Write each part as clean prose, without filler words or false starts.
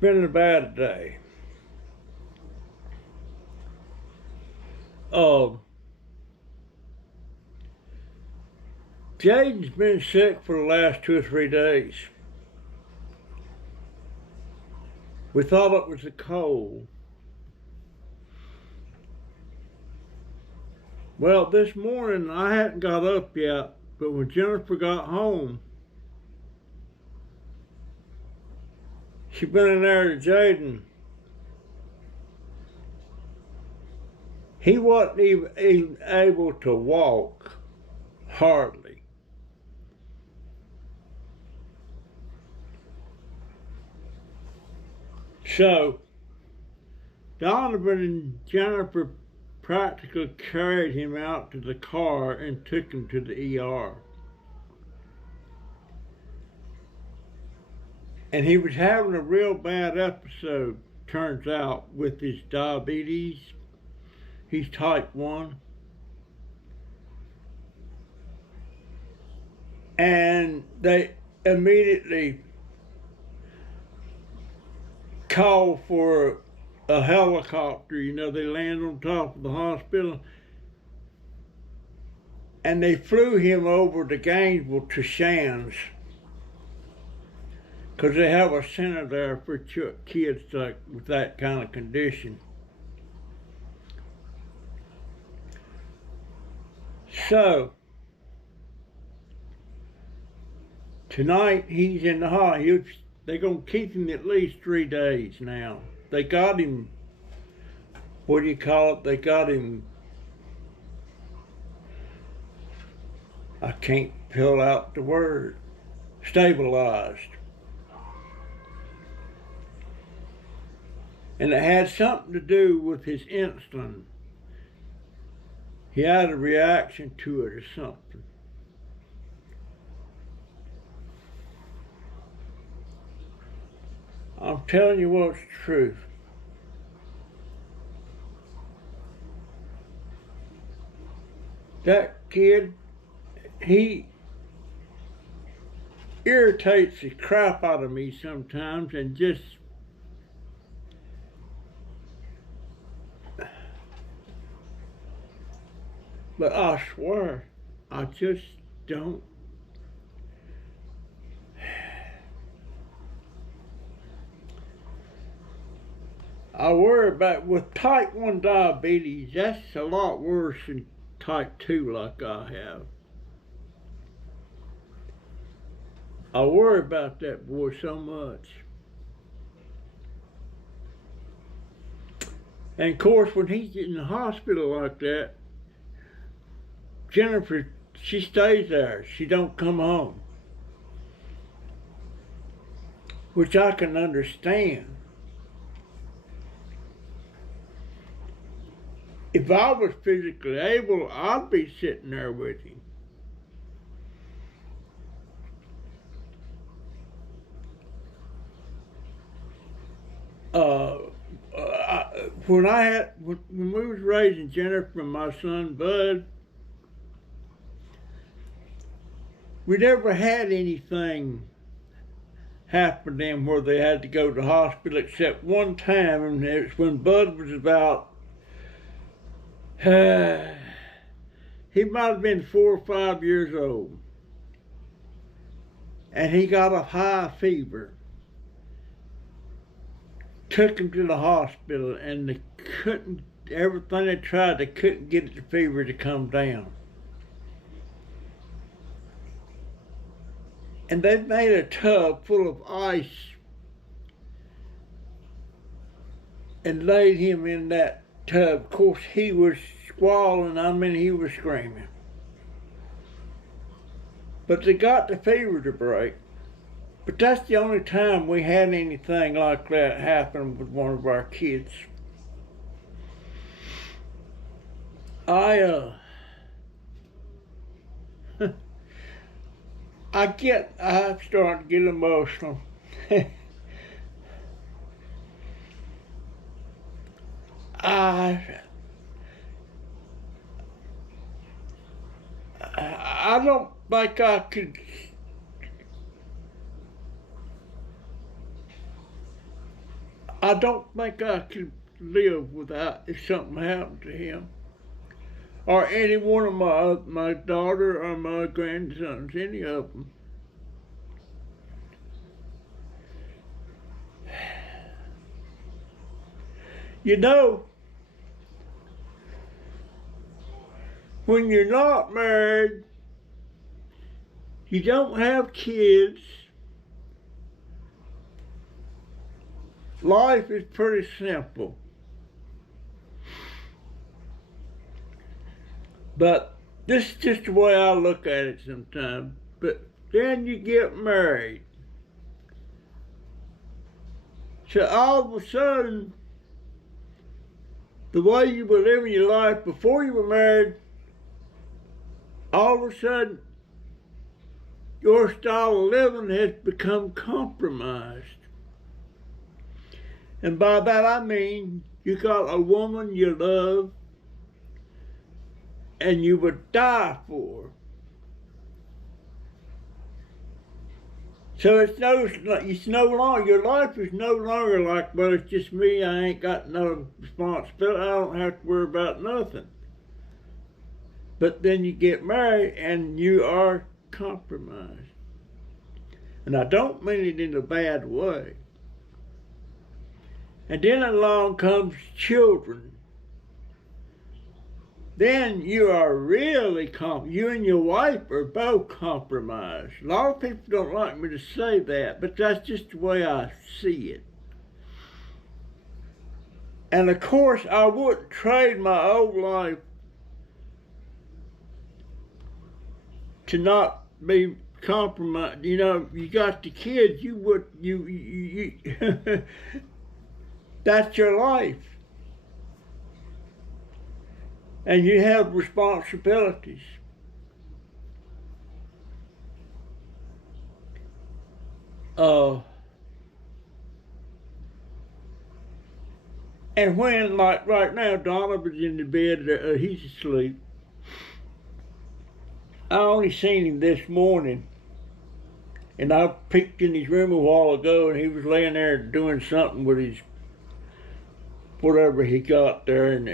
Been a bad day. Jayden's been sick for the last 2 or 3 days. We thought it was a cold. Well, this morning I hadn't got up yet, but when Jennifer got home, she'd been in there to Jayden. He wasn't even able to walk, hardly. So, Donovan and Jennifer practically carried him out to the car and took him to the ER. And he was having a real bad episode, turns out, with his diabetes. He's type 1. And they immediately called for a helicopter. You know, they land on top of the hospital. And they flew him over to Gainesville to Shands, because they have a center there for kids with that kind of condition. So, tonight he's in the hospital. They're going to keep him at least 3 days now. They got him, what do you call it? They got him, I can't pull out the word, stabilized. And it had something to do with his insulin. He had a reaction to it or something. I'm telling you what's the truth. That kid, he irritates the crap out of me sometimes, and just but I swear, I just don't. I worry about, with type 1 diabetes, that's a lot worse than type 2 like I have. I worry about that boy so much. And of course, when he's in the hospital like that, Jennifer, she stays there. She don't come home, which I can understand. If I was physically able, I'd be sitting there with him. When we was raising Jennifer and my son Bud, we never had anything happen to them where they had to go to the hospital, except one time, and it was when Bud was about, he might have been 4 or 5 years old, and he got a high fever. Took him to the hospital, and they couldn't, everything they tried, they couldn't get the fever to come down. And they made a tub full of ice and laid him in that tub. Of course, he was squalling, I mean, he was screaming. But they got the fever to break. But that's the only time we had anything like that happen with one of our kids. I'm starting to get emotional. I I don't think I could. I don't think I could live without if something happened to him or any one of my daughter or my grandsons, any of them. You know, when you're not married, you don't have kids. Life is pretty simple. But this is just the way I look at it sometimes. But then you get married. So all of a sudden, the way you were living your life before you were married, all of a sudden, your style of living has become compromised. And by that I mean you got a woman you love and you would die for. So it's no longer, your life is no longer like, well, it's just me, I ain't got no responsibility, I don't have to worry about nothing. But then you get married and you are compromised. And I don't mean it in a bad way. And then along comes children. Then you are really you and your wife are both compromised. A lot of people don't like me to say that, but that's just the way I see it. And of course, I wouldn't trade my old life to not be compromised. You know, you got the kids, you that's your life. And you have responsibilities. And when, like right now, Donovan's in the bed, he's asleep. I only seen him this morning. And I peeked in his room a while ago, and he was laying there doing something with his whatever he got there, and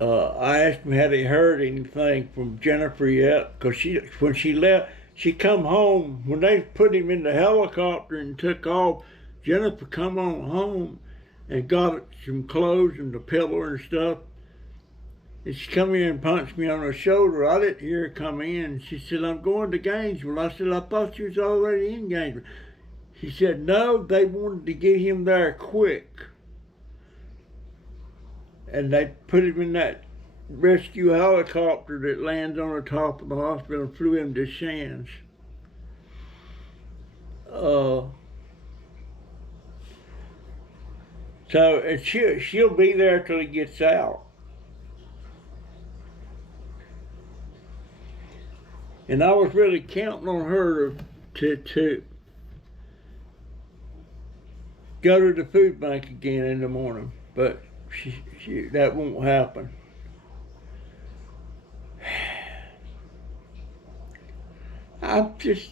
I asked him had he heard anything from Jennifer yet, because when she left, she come home when they put him in the helicopter and took off. Jennifer come on home and got some clothes and the pillow and stuff. And she come in and punched me on the shoulder. I didn't hear her come in. She said, "I'm going to Gainesville." I said, "I thought you was already in Gainesville." She said, "No, they wanted to get him there quick. And they put him in that rescue helicopter that lands on the top of the hospital and flew him to Shands." So and she'll be there till he gets out. And I was really counting on her to go to the food bank again in the morning, but that won't happen. I'm just,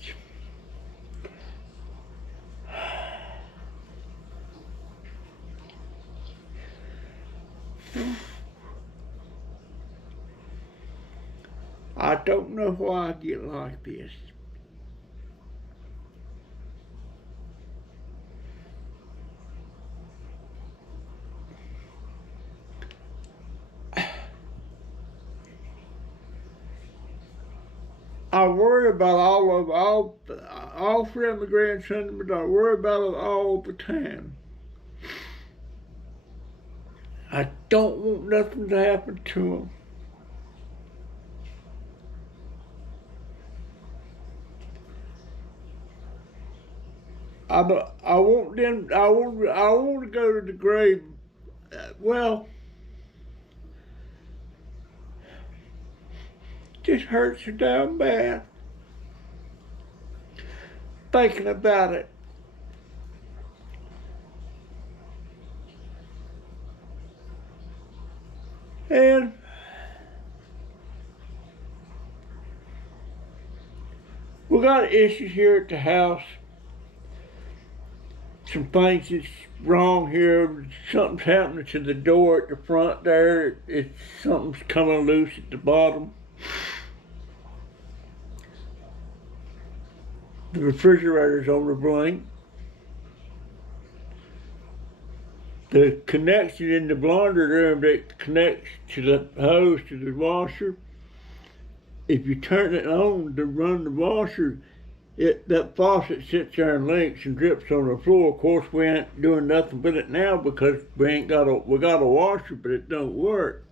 I don't know why I get like this. I worry about all three of my grandsons, but I worry about it all the time. I don't want nothing to happen to them. I want them. I want to go to the grave. Well, this hurts so damn bad. thinking about it. And we got issues here at the house. Some things that's wrong here. Something's happening to the door at the front there. Something's coming loose at the bottom. The refrigerator's on the blink. The connection in the laundry room that connects to the hose to the washer, if you turn it on to run the washer, that faucet sits there and leaks and drips on the floor. Of course, we ain't doing nothing with it now because we got a washer, but it don't work.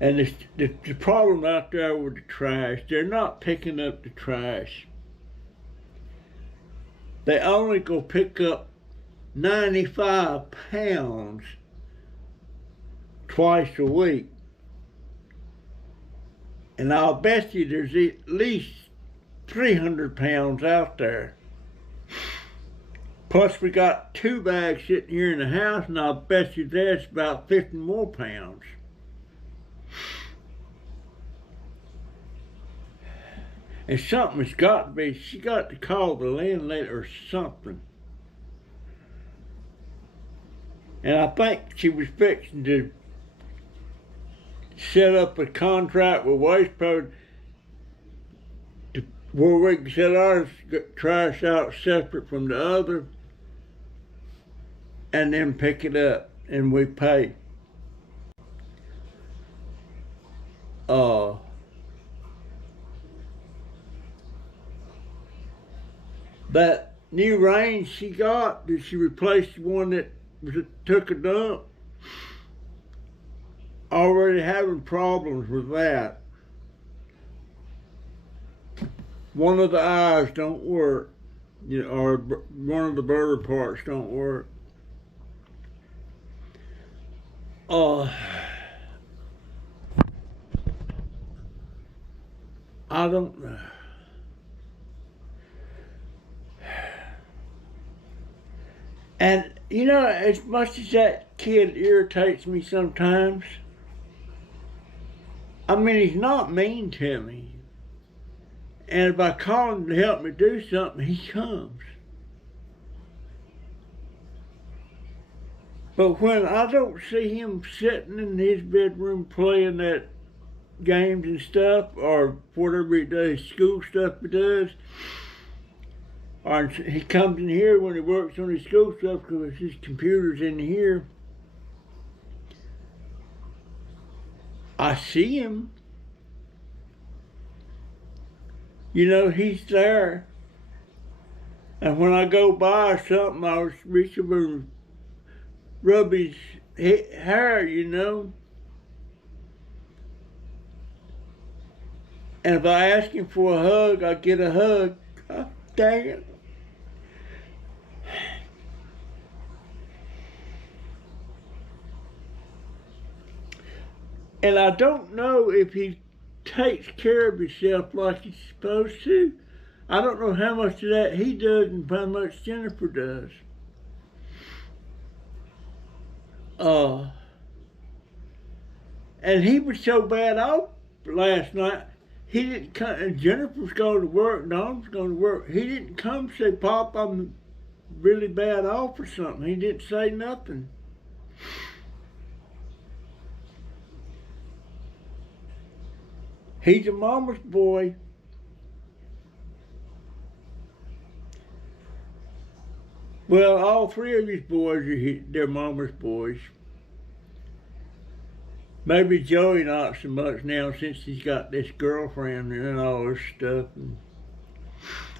And the problem out there with the trash, they're not picking up the trash. They only go pick up 95 pounds twice a week. And I'll bet you there's at least 300 pounds out there. Plus we got 2 bags sitting here in the house, and I'll bet you that's about 50 more pounds. And something's got to be, she got to call the landlady or something. And I think she was fixing to set up a contract with Waste Pro where we can set our trash out separate from the other and then pick it up and we pay. That new range she got, did she replace the one that took a dump? Already having problems with that. One of the eyes don't work, or one of the burner parts don't work. I don't know. And as much as that kid irritates me sometimes, I mean, he's not mean to me. And if I call him to help me do something, he comes. But when I don't see him sitting in his bedroom playing that games and stuff, or whatever he does, school stuff he does, or he comes in here when he works on his school stuff because his computer's in here, I see him. He's there. And when I go by something, I'll reach over and rub his hair, And if I ask him for a hug, I get a hug. Oh, dang it. And I don't know if he takes care of himself like he's supposed to. I don't know how much of that he does and how much Jennifer does. And he was so bad off last night. He didn't come, and Jennifer's going to work, Don's going to work. He didn't come say, Pop, I'm really bad off or something. He didn't say nothing. He's a mama's boy. Well, all 3 of his boys are their mama's boys. Maybe Joey not so much now since he's got this girlfriend and all this stuff. And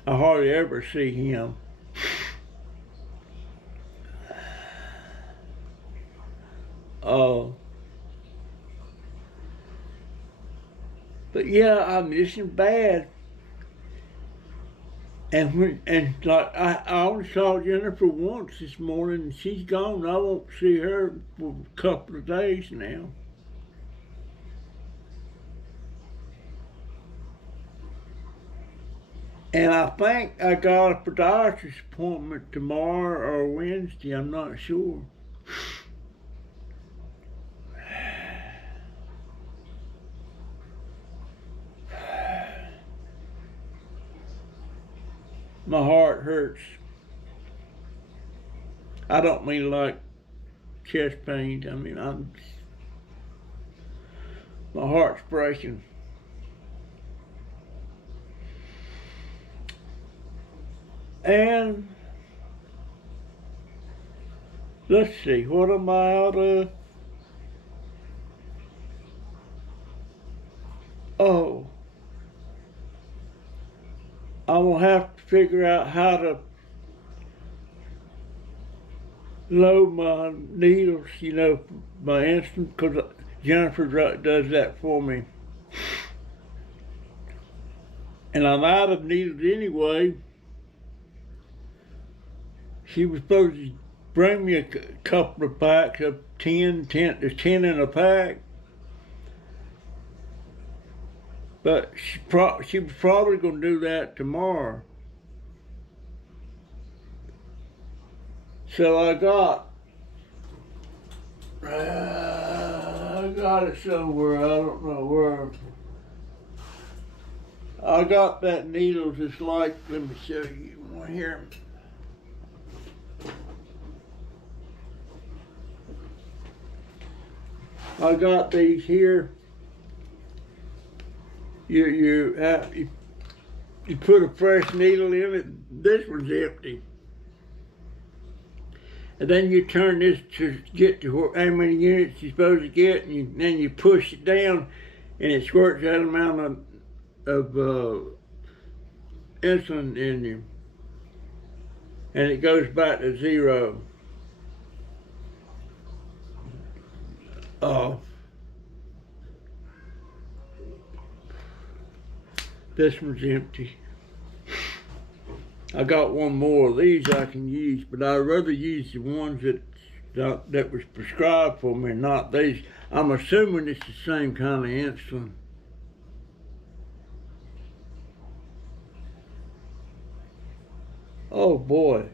I hardly ever see him. But yeah, I'm missing bad. And I only saw Jennifer once this morning, and she's gone. I won't see her for a couple of days now. And I think I got a podiatrist appointment tomorrow or Wednesday, I'm not sure. My heart hurts. I don't mean like chest pain. I mean, my heart's breaking. And let's see, what am I out of? Oh, I'm gonna have to figure out how to load my needles, my instrument, because Jennifer does that for me. And I'm out of needles anyway. She was supposed to bring me a couple of packs of 10, there's 10 in a pack. But she was probably going to do that tomorrow. So I got it somewhere, I don't know where. I got that needle just like, let me show you one here. I got these here. You put a fresh needle in it. This one's empty. And then you turn this to get to how many units you're supposed to get, and then you push it down, and it squirts that amount of insulin in you, and it goes back to zero. This one's empty. I got one more of these I can use, but I'd rather use the ones that was prescribed for me, not these. I'm assuming it's the same kind of insulin. Oh boy.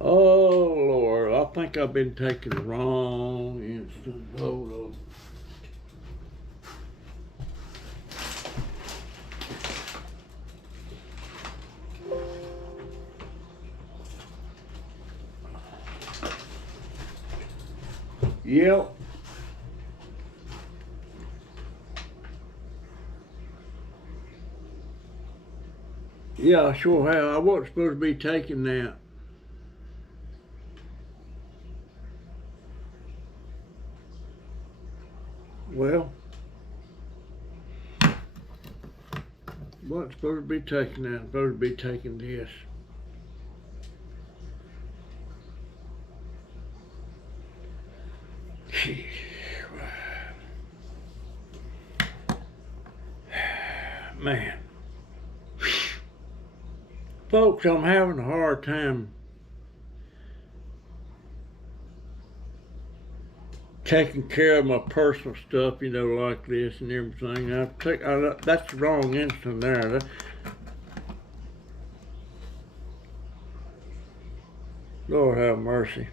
Oh Lord, I think I've been taking the wrong insulin. Hold on. Yep. Yeah, I sure have. I wasn't supposed to be taking that. Well, wasn't supposed to be taking that. I'm supposed to be taking this. Jeez. Man. Folks, I'm having a hard time taking care of my personal stuff, like this and everything. That's the wrong insulin there. Lord have mercy.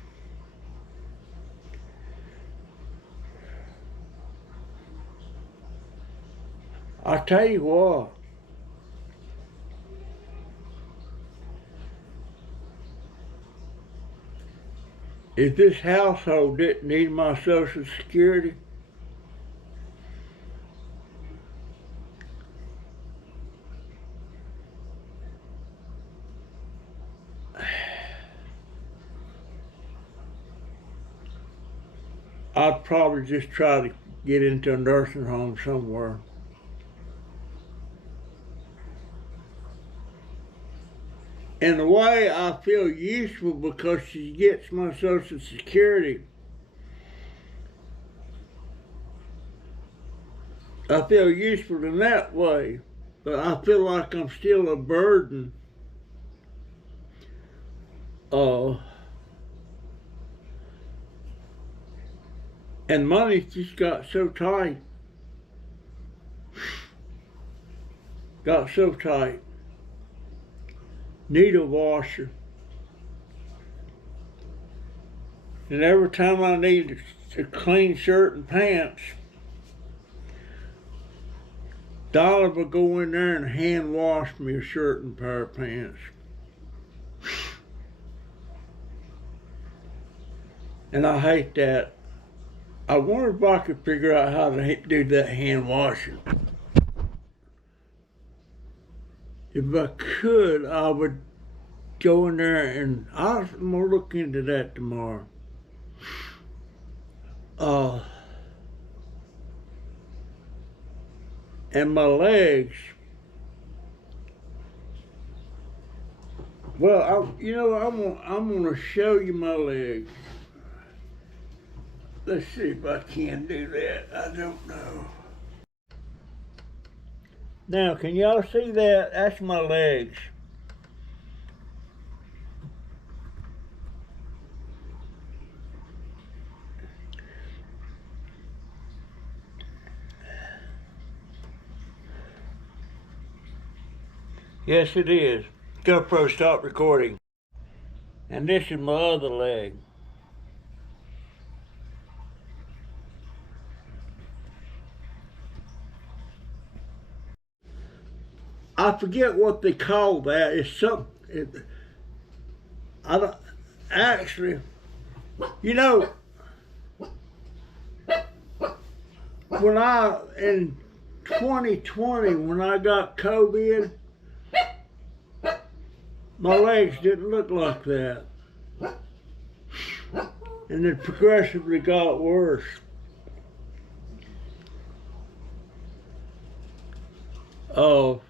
I tell you what. If this household didn't need my Social Security, I'd probably just try to get into a nursing home somewhere. In a way, I feel useful because she gets my Social Security. I feel useful in that way, but I feel like I'm still a burden. And money just got so tight. got so tight. Need a washer. And every time I need a clean shirt and pants, Dollar would go in there and hand wash me a shirt and pair of pants. And I hate that. I wonder if I could figure out how to do that hand washing. If I could, I would go in there and I'm gonna look into that tomorrow. And my legs. Well, I'm gonna show you my legs. Let's see if I can do that. I don't know. Now, can y'all see that? That's my legs. Yes, it is. GoPro, stop recording. And this is my other leg. I forget what they call that. It's something. I don't actually. You know, when in 2020 when I got COVID, my legs didn't look like that, and it progressively got worse. Oh.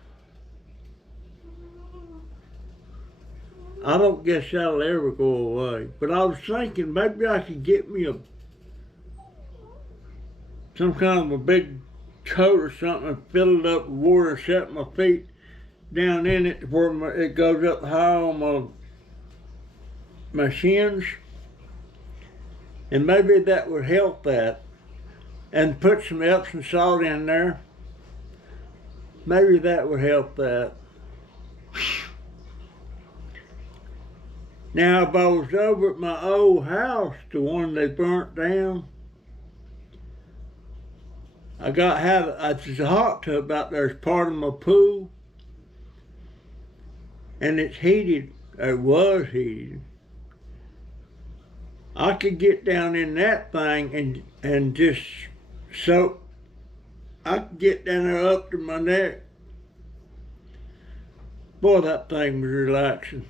I don't guess that'll ever go away. But I was thinking maybe I could get me some kind of a big coat or something and fill it up with water and set my feet down in it where it goes up high on my shins. And maybe that would help that. And put some Epsom salt in there. Maybe that would help that. Now, if I was over at my old house, the one they burnt down, there's a hot tub out there as part of my pool, and it's heated, or it was heated. I could get down in that thing and just soak. I could get down there up to my neck. Boy, that thing was relaxing.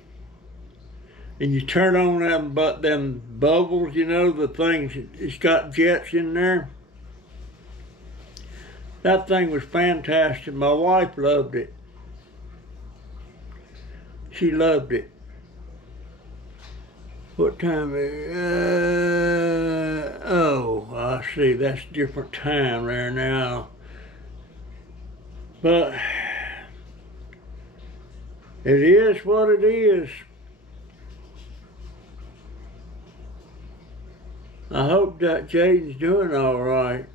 And you turn on them bubbles, you know, the things, it's got jets in there. That thing was fantastic. My wife loved it. She loved it. What time is it? Oh, I see, that's a different time there now. But it is what it is. I hope that Jayden's doing all right.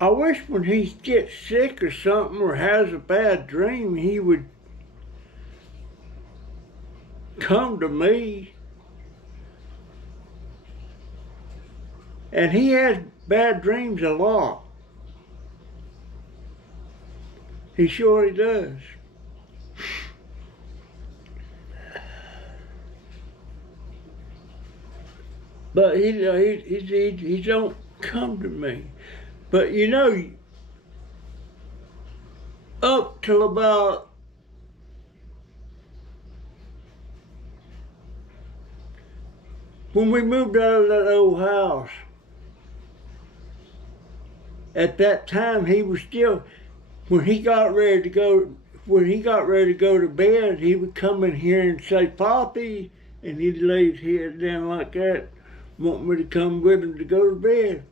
I wish when he gets sick or something or has a bad dream, he would come to me. And he has bad dreams a lot. He surely does. But he don't come to me. But you know, up till about when we moved out of that old house, at that time he was still, when he got ready to go to bed, he would come in here and say, "Poppy," and he'd lay his head down like that, want me to come with him to go to bed.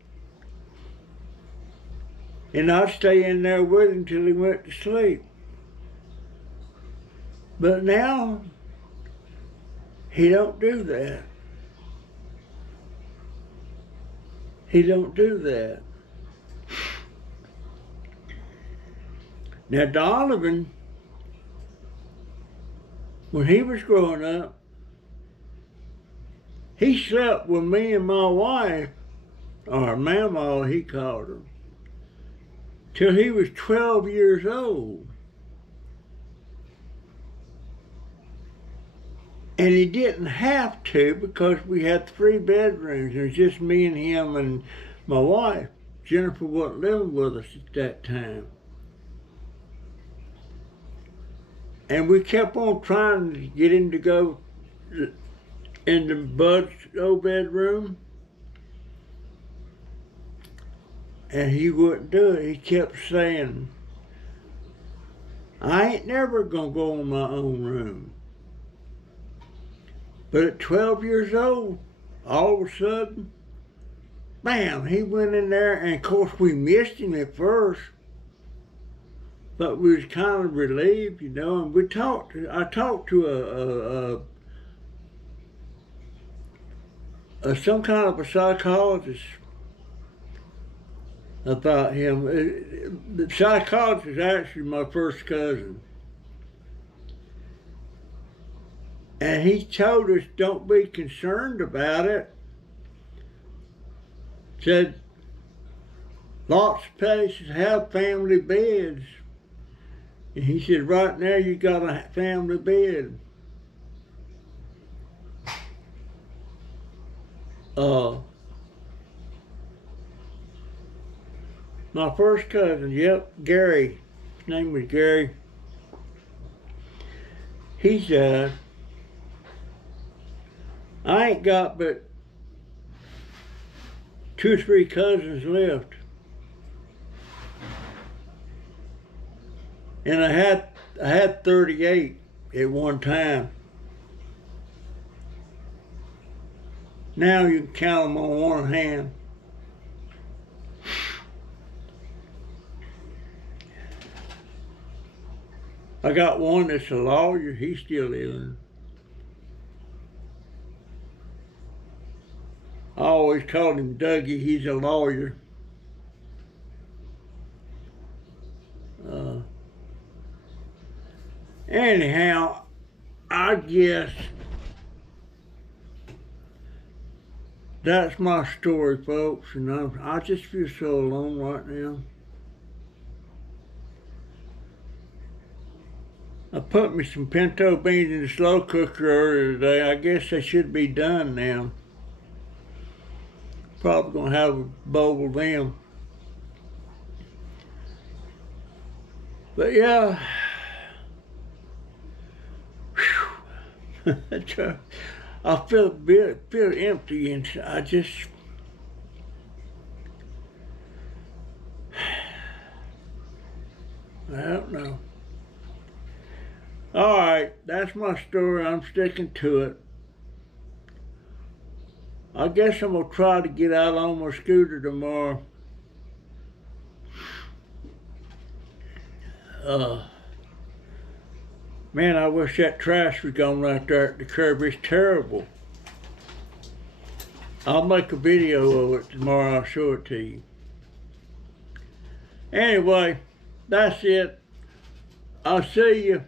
And I'd stay in there with him till he went to sleep. But now, he don't do that. He don't do that. Now Donovan, when he was growing up, he slept with me and my wife, or Mama, he called her, till he was 12 years old. And he didn't have to because we had 3 bedrooms. It was just me and him and my wife. Jennifer wasn't living with us at that time. And we kept on trying to get him to go into Bud's old bedroom. And he wouldn't do it. He kept saying, I ain't never gonna go in my own room. But at 12 years old, all of a sudden, bam, he went in there, and of course we missed him at first, but we was kind of relieved, you know, and I talked to some kind of a psychologist about him. The psychologist is actually my first cousin. And he told us, don't be concerned about it. Said, lots of places have family beds. And he said, right now you got a family bed. My first cousin, yep, Gary. His name was Gary. He's died. I ain't got but 2 or 3 cousins left. And I had 38 at one time. Now you can count them on one hand. I got one that's a lawyer, he's still living. I always called him Dougie, he's a lawyer. Anyhow, I guess that's my story, folks, and I just feel so alone right now. I put me some pinto beans in the slow cooker earlier today. I guess they should be done now. Probably gonna have a bowl of them. But yeah, I feel a bit empty, and I just, I don't know. All right, that's my story. I'm sticking to it. I guess I'm gonna try to get out on my scooter tomorrow. Man, I wish that trash was gone right there at the curb. It's terrible. I'll make a video of it tomorrow. I'll show it to you. Anyway, that's it. I'll see you.